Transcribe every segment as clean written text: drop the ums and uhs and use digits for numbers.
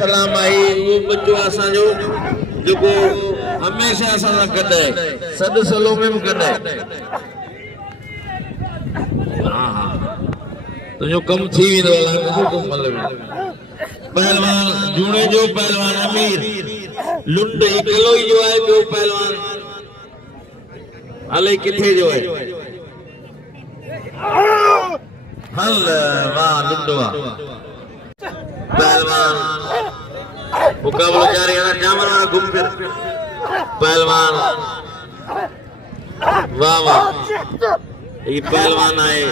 सलाम आई वो बच्चो असा जो जो हमेशा असा गड है सद सलो में गड है। हां हां तो जो कम थी वेंदो अला को मतलब पहलवान जूणे जो पहलवान अमीर लुंड एकलो ही जो है जो पहलवान अले किथे जो है हल वाह लुंडवा पहलवान मुकाबला जारी है जामन वाला घूम फिर पहलवान वाह वाह ये पहलवान आए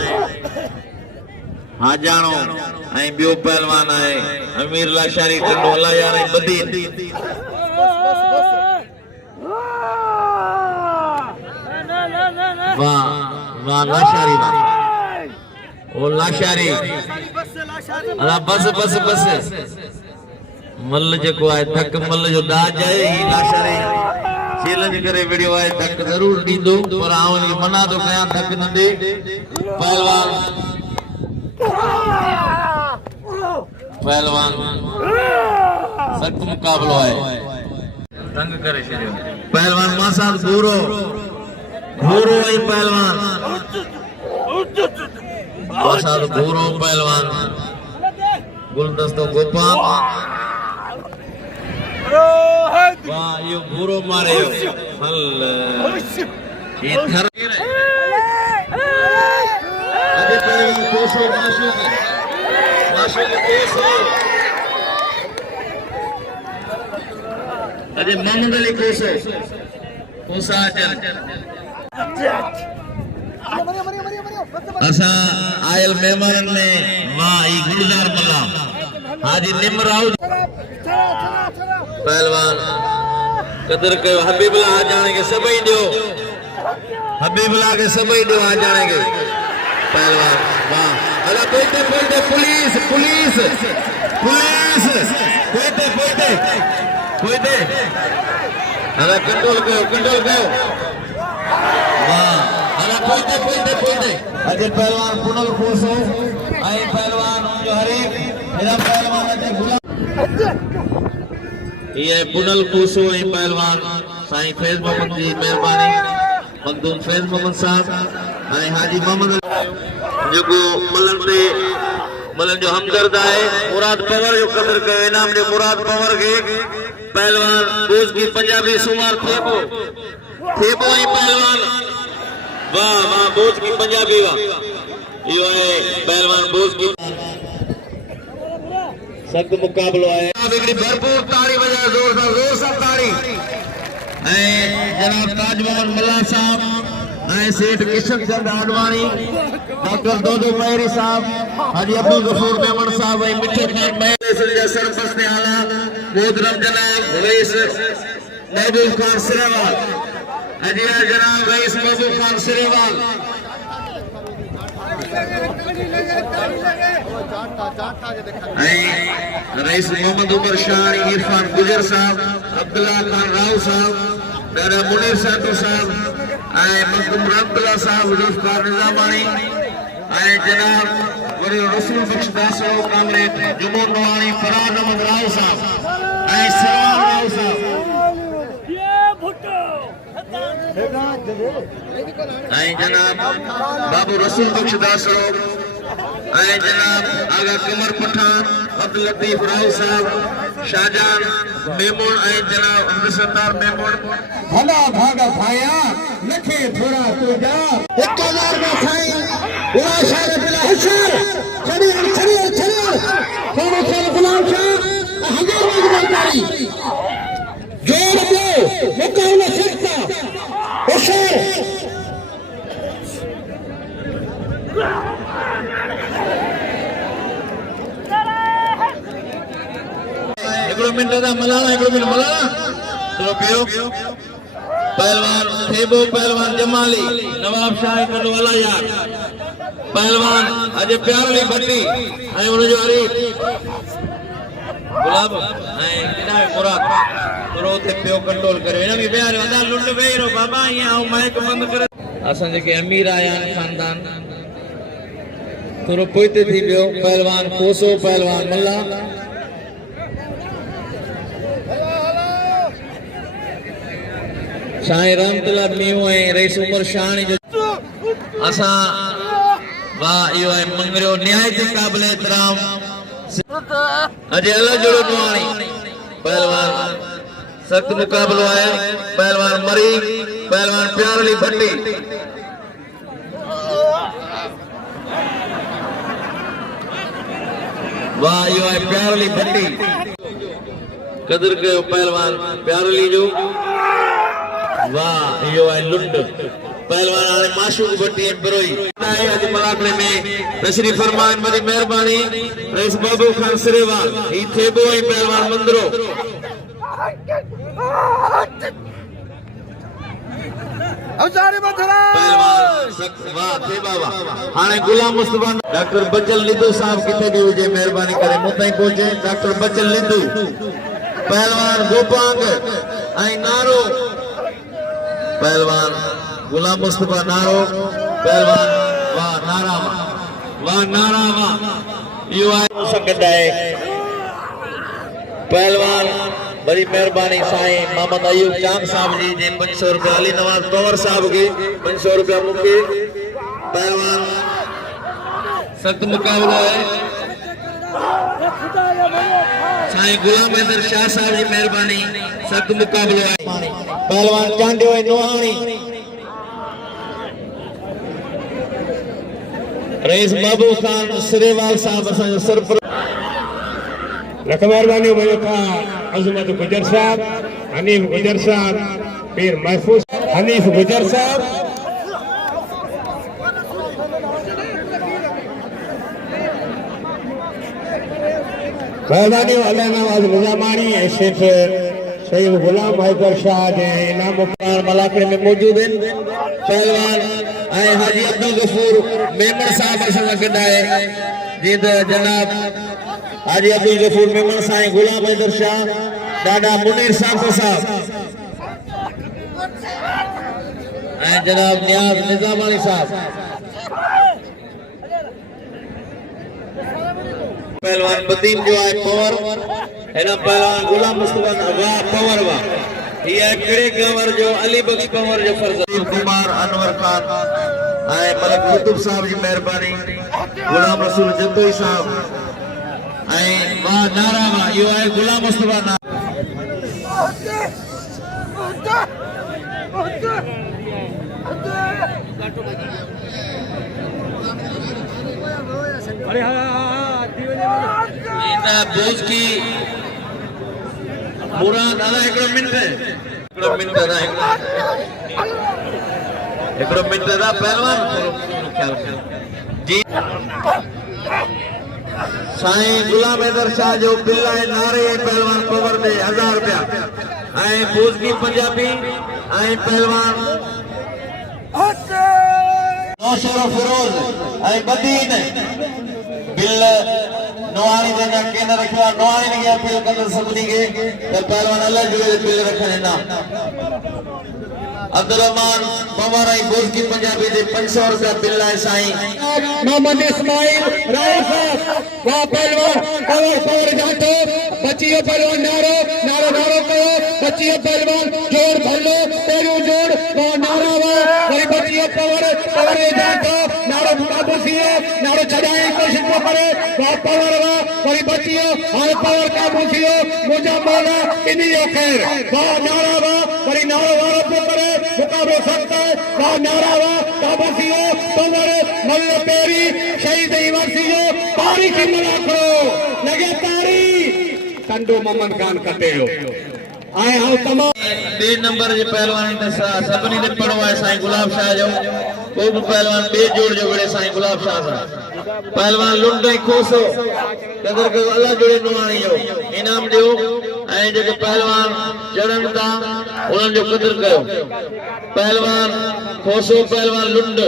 हाजानो ऐं बियो पहलवान आए अमीर लाशारी टंडोला यार ऐं बदीन वाह वाह लाशारी ओ लाशारी अला बस बस बस मल जेको आहे धक मल जो दाज आहे ही लाशारी चैलेंज करे वीडियो आहे धक जरूर दींदो पर आऊं इनखे मना तो कयां धक न दे पहलवान पहलवान सख्त मुकाबलो है तंग करे छड़ियो पहलवान मासाद घूरो घूरो है पहलवान मासाद घूरो पहलवान गुलदस्तो गोपाल वाह ये घूरो मारे हल ये थर अबे पहलवान कोसो माशूक कोसो अरे मोहम्मद अली कोसो कोसा चल असा आयल मेहमान ने वाह ई गुलजार मल्ला हाजी निमराव पहलवान कदर कयो हबीबुल्लाह आ जानेंगे सबई दियो हबीबुल्लाह के सबई दियो आ जानेंगे पहलवान वाह अला पोइते पोइते पुलिस पुलिस पुलिस पोइते पोइते पोइते अला कंट्रोल कयो वाह अला पोइते पोइते पोइते अजय पहलवान पुनल कोसो आई पहलवान जो हरे मेरा पहलवान अजय गुलाम ये पुनल कोसो आई पहलवान साईं फैज मोहम्मद जी मेहरबानी मखदूम फैज मोहम्मद साहब आई हाजी मोहम्मद जो मलन जो हमदर्द है मुराद पवर जो कदर के इनाम जो मुराद पवर के पहलवान बोझ की पंजाबी सुमार थेबो थेबो ही पहलवान वाह वाह बोझ की पंजाबी वाह यो है पहलवान बोझ की सख्त मुकाबलो है बिगड़ी भरपूर ताड़ी बजा जोर से ताड़ी ऐ जनाब ताज मोहम्मद मल्ला साहब ऐ सेठ किशन चंद आडवाणी डॉक्टर दोदो मैरी साहब हाजी अब्दुल गफूर मेमन साहब ऐ मिठे खान महल सरपंच ने आला मोहतरम जनाब रईस महबूब खान सिरेवाल हाजी जनाब रईस महबूब खान सिरेवाल रईस मोहम्मद उमर शाह इरफान गुजर साहब अब्दुल्ला खान राव साहब दादा मुनीर साहब साहब मखदूम रहमतुल्लाह साहब जुल्फकार निजामानी जनाब रसूल बख्श दासो कामरेड जुमून नवानी फराज अहमद राव साहब सलमान राव साहब जनाब बाबू रसूल बख्श दासो जनाब आगा कमर पठान अब्दुल लतीफ राव साहब शाहजान मेमून जनाब अमृतसर मेमून भला भागा भाया नखे थोड़ा तो जा 1000 में खाई उला शाह बिला हुसैन खड़ी सोनो शाह गुलाम शाह 1000 में जानकारी जोर दो मुकाबला सकता हुसैन मिनट दा मलाना मिनट मलाना चलो पियो पहलवान थेबो पहलवान जमाली नवाब शाह कंडवाला यार पहलवान अजय प्यारली भट्टी ऐं उन जो हरीफ गुलाब ऐं किना मुराद थोरो थे पियो कंट्रोल करे इन में प्यार वदा लुंड वेई रो बाबा यहाँ आऊं माइक बंद करे असन जेके अमीर आया खानदान थोरो पोइते थी पियो पहलवान कोसो पहलवान मल्ला साईं रामतला मीऊ है रईस उमर शानी जो असा वाह यो है मंगरियो निहायत काबिल एहतराम अजय अल्लाह जोड़ो नुआनी पहलवान सख्त मुकाबलो है पहलवान मरी पहलवान प्यारली भट्टी वाह यो है प्यारली भट्टी कदर के पहलवान प्यारली जो वाह यो है लुंड पहलवान आने माशूक भट्टी बरोई आज मलाकड़े में तशरीफ फरमान बड़ी मेहरबानी रईस बाबू खान सिरेवाल ही थेबो ही पहलवान मंदरो गुलाम मुस्तफा डॉक्टर बचल लिद्धू साहब किथे भी हुजे मेहरबानी करे मुताई पहुंचे डॉक्टर बचल लिद्धू पहलवान गोपांग आई नारो पहलवान गुलाम मुस्तफा नारो पहलवान वाह नारा वाह यो आए सकदा है पहलवान बड़ी मेहरबानी साईं मोहम्मद अयूब जाम साहब जी जे 500 रुपया अली नवाज पवर साहब के 500 रुपया मुके पहलवान सख्त मुकाबला है साईं गुलाम हैदर शाह साहब जी मेहरबानी सख्त मुकाबला है पहलवान चांडियो नोहानी रईस बाबू खान सिरेवाल साहब असांजो सरपर लख मेहरबानी अजमत गुजर साहब हनीफ गुजर साहब पीर महफूज हनीफ गुजर साहब मेहरबानी अल्लाह नवाज निजामानी शेख सैयद गुलाम हैदर शाह जे इनाम मलाकड़े में मौजूद हैं पहलवान आए हाजी अब्दुल गफूर मेमन साहब असां गॾु आहे जीअं त जनाब हाजी अब्दुल गफूर मेमन साईं गुलाम हैदर शाह दादा मुनीर साहब जनाब नियाज निजामानी साहब पहलवान बदीन जो है पवर है पहलवान गुलाम मुस्तफा वाह पवर वाह ये केड़े कंवर जो अली बख्श कंवर जो फर्ज कुमार अनवर खान आए मलक कुतुब साहब जी मेहरबानी गुलाम रसूल जद्दोई साहब आए वाह नारा वाह यो है गुलाम मुस्तफा ना अरे हाँ बोझ की मुराद आधा एकड़ो मिनट दा पहलवान जी साईं गुलाम हैदर शाह जो बिल है नारे पहलवान पवर दे 1000 रुपया आए बोझ की पंजाबी आए पहलवान नौशर फिरोज आए बदीन बिल नवानी देना केंद्र रखवा नवानी ने अपील कर सबनी के तो पहलवान अल्लाह जुड़े बिल रखने ना अब्दुल रहमान ममाराई बोझ की पंजाबी दे 500 रुपया बिल है साईं मोहम्मद इस्माइल राय साहब वाह पहलवान पवर जाटो बचियो पहलवान नारो करो बचियो पहलवान जोड़ भलो पेरू जोड़ वाह नारा वाह वही बचियो पवर जाटो नारो काबूसियो नारो चढ़ाए कोशिश को करे वाह पवर वाह वही बचियो हाय पवर काबूसियो मुझा मौला इन्हीं खैर वाह नारा वाह वही नारो वारो को करे मुकाबला सकता है वाह नारा वाह काबूसियो पवर मल्ल पेरी शहीद इवासियो तारीख मिला करो लगे तारी कंडो मोहम्मद खान कटेलो आए हां तमाम 2 नंबर जे पहलवान ने सबनी ने पड़ो है साईं गुलाब शाह जो को भी पहलवान बे जोड़ जो बड़े साईं गुलाब शाह सा पहलवान लुंडई खोसो कदर को अल्लाह जोड़े नुआणी जो इनाम दियो ऐ जो पहलवान चढ़न ता उन जो कदर कयो पहलवान खोसो पहलवान लुंड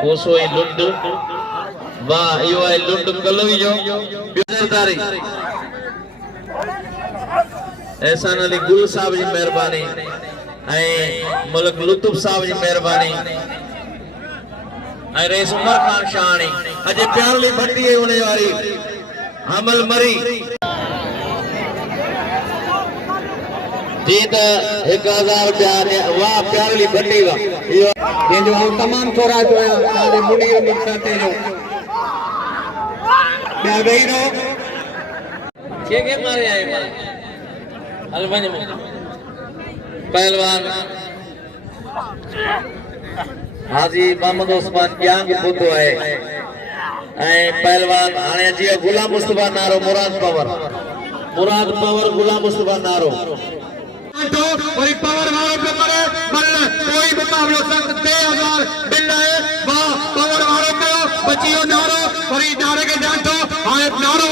खोसो ही लुंड वाह यो है लुंड कलोई जो बेजरदारी एहसान अली गुल साहब जी मेहरबानी ऐ मलक लुतुफ साहब जी मेहरबानी ऐ रईस उमर खान शानी अजे प्यारली भट्टी है होने वाली अमल मरी जीत 1000 रुपया वाह प्यारली बटी वाह ये जो तमाम थोड़ा जो है सारे मुड़ी और निकलते जो क्या गई रो के मारे आए अलबन में पहलवान हाजी मोहम्मद उस्मान यांग पुतो है पहलवान हाणे जी गुलाम मुस्तफा नारो मुराद पवर गुलाम मुस्तफा नारो तो वही पावर वालों पे करे मल्ल कोई मुकाबला सख्त 2000 बिल है वाह पावर वालों पे बचियो नारो वही नारे के जान तो हाय नारो